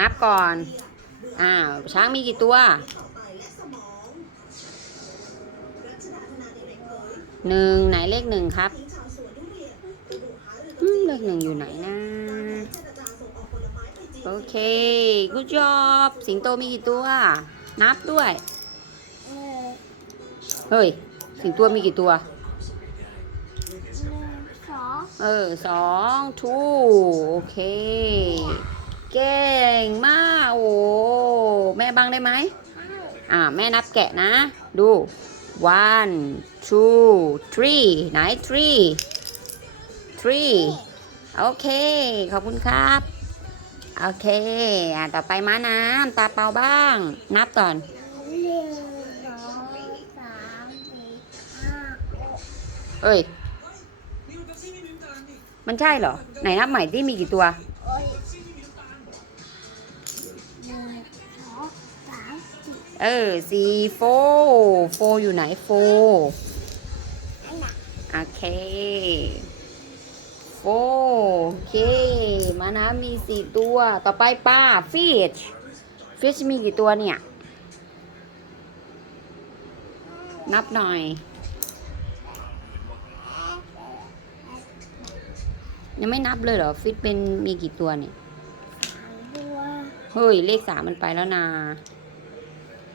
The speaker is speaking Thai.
นับก่อน อ้าว ช้างมีกี่ตัว หนึ่งไหนเลขหนึ่งครับอืมเลขหนึ่งอยู่ไหนนะ โอเค good job สิงโตมีกี่ตัว นับด้วยเออเฮ้ย สิงโตมีกี่ตัวหนึ่งสองเออสองทูโอเค เก่งมากโอ้แม่บังได้ไหมอ่าแม่นับแกะนะ ดู one two three ไหน three three โอเค ขอบคุณครับ โอเค อ่าต่อไปม้าน้ำตาเปล่าบ้าง นับก่อนหนึ่งสองสามสี่ห้าหกเอ้ย มันใช่เหรอ ไหนนับใหม่ที่มีกี่ตัว เออสี่โฟโฟอยู่ไหนโฟอันน่ะโอเคโฟโอเค มานะมีสี่ตัว ต่อไปปลาฟิชฟิชมีกี่ตัวเนี่ย นับหน่อย ยังไม่นับเลยเหรอ ฟิชเป็นมีกี่ตัวเนี่ยสามตัวเฮ้ย เลขสามมันไปแล้วนะ